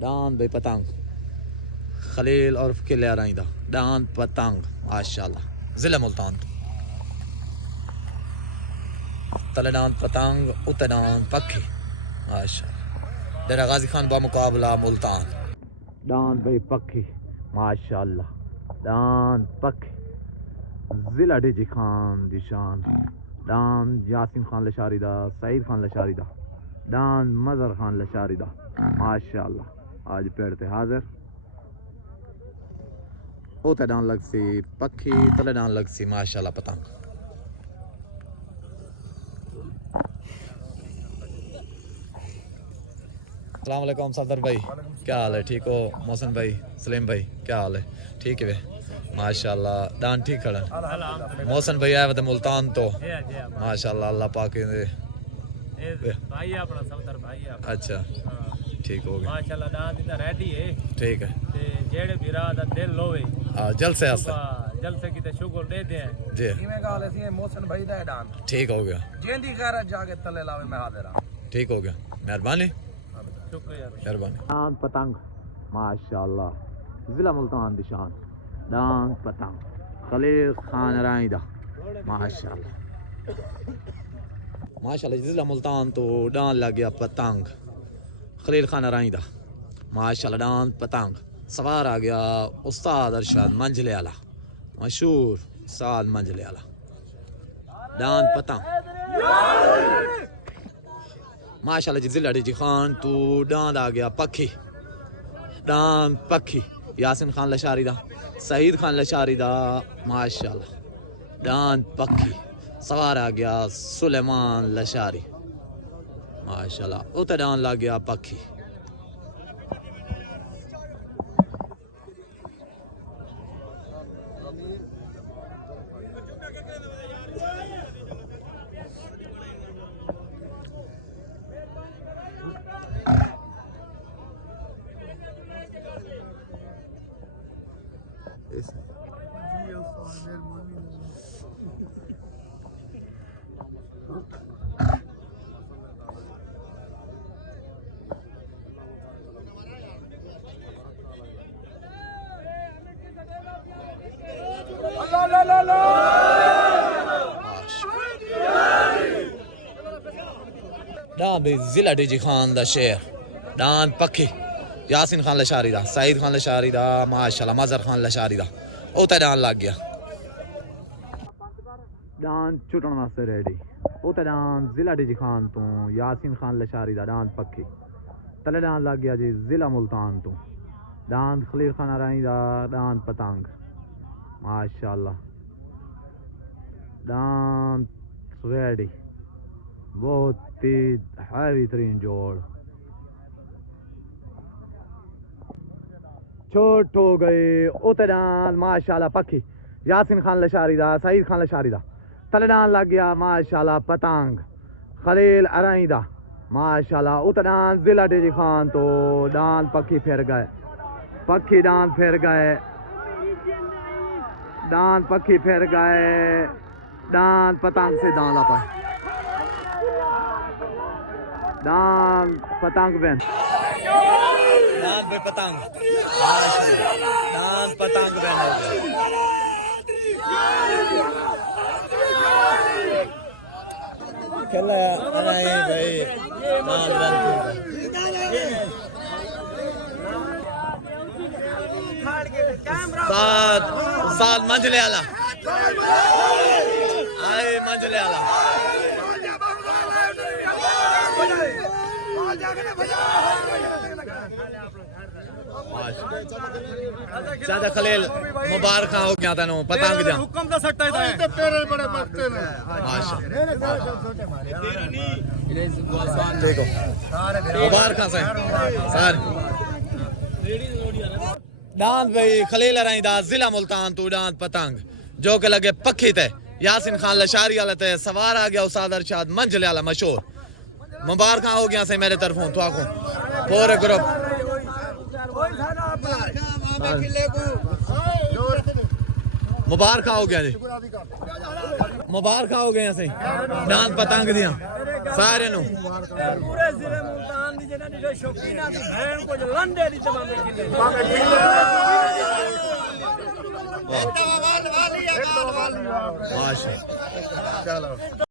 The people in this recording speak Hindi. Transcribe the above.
डांद भाई पतंग खलील और किले आराइंदा डांद पतंग माशाल्लाह जिला मुल्तान तले डांद पतंग उते डांद पक्षी माशाल्लाह डेरा गाजी खान बा मुकाबला मुल्तान डांद भाई पक्षी माशाल्लाह डांद पक्षी जिला डिजी खान दिशान डांद यासीन खान लशारीदा सईद खान लशारीदा डांद मजर खान लशारीदा माशाल्लाह आज पेड़ ते हाजिर उते डांद लगसी पक्षी तले डांद लगसी माशाल्लाह पतंग अस्सलाम वालेकुम सफदर भाई क्या हाल है ठीक हो मोहसिन भाई सलीम भाई क्या हाल है ठीक है माशाल्लाह डांड ठीक खड़ा मोहसिन भाई आया थे मुल्तान तो माशाल्लाह अल्लाह पाक भाई अपना सफदर भाई अच्छा ठीक हो गया माशाल्लाह डांड इधर रेडी है ठीक है ते जेड़े बिरा दा दिल लोवे जल्द से की ते शुक्र देते हैं जी इवें गाल ऐसी मोहसिन भाई दा डांड ठीक हो गया जेंदी गैरत जाके तले लावे मैं हाजिर हां ठीक हो गया मेहरबानी शुक्रिया मेहरबानी डांद पतंग माशाल्लाह जिला मुल्तान दिशान डांद पतंग खलील खान राइदा माशाल्लाह माशाल्लाह जिला मुल्तान तो डांद लग गया पतंग खलील खान राइदा माशाल्लाह डांद पतंग सवार आ गया उस्ताद अरशद मंजले आला मशहूर उस्ताद मंजले आला डांद पतंग माशाल्लाह जी जिला डिजी खान तू डांद आ गया पक्षी डांद पक्षी यासिन खान लशारी दा सईद खान लशारी दा माशाल्लाह डांद पक्षी सवार आ गया सुलेमान लशारी माशाल्लाह उते डांद लग गया पक्षी डांद जिला डिजी खान दा शेर डांद पक्षी यासिन खान लशारी दा सईद खान लशारी दा माशाल्लाह मजर खान लशारी दा उते डांद लग गया डांद छुटन वास्ते रेडी उते डांद जिला डिजी खान तो यासिन खान लशारी दा डांद पक्षी तले डांद लग गया जी जिला मुल्तान तो डांद खलील खान राई दा डांद पतंग माशाल्लाह डांद रेडी बहुत ही हैवी तरीन जोड़ छोट हो गए उते डांद माशाल्लाह पक्षी यासिन खान लशारी दा सईद खान लशारी दा तले डांद लग गया माशाल्लाह पतंग खलील अराई दा माशाल्लाह उते डांद जिला डिजी खान तो डांद पक्षी फिर गए पक्षी डांद फिर गए डांद पक्षी फिर गए डांद पतंग से दांला पाए डांद पतंग बेन डांद पे पतंग डांद पतंग बेन हो खेला नहीं भाई डांद बेन सात मंजले आला आए मंजले आला चाचा खलील मुबारक हो गया तेनू पतंग जा हुक्म दा सट्टा है ते तेरे बड़े बख्ते ने देखो मुबारक से सारे डांद भाई खलील राइदा जिला मुल्तान तू डांद पतंग जो के लगे पक्षी थे यासिन खान लशारी वाले थे सवार आ गया उस्ताद अरशद मंजले वाला मशहूर मुबारक हो गया से मेरे तरफों तो आको पूरे ग्रुप मुबारक हो गया जी मुबारक हो गए से डांद पतंग दिया सारे नु पूरे जिले मुल्तान दी ना जो शौकीना दी बहन को जो लंडे दी जमाने के लिए माशाल्लाह। चलो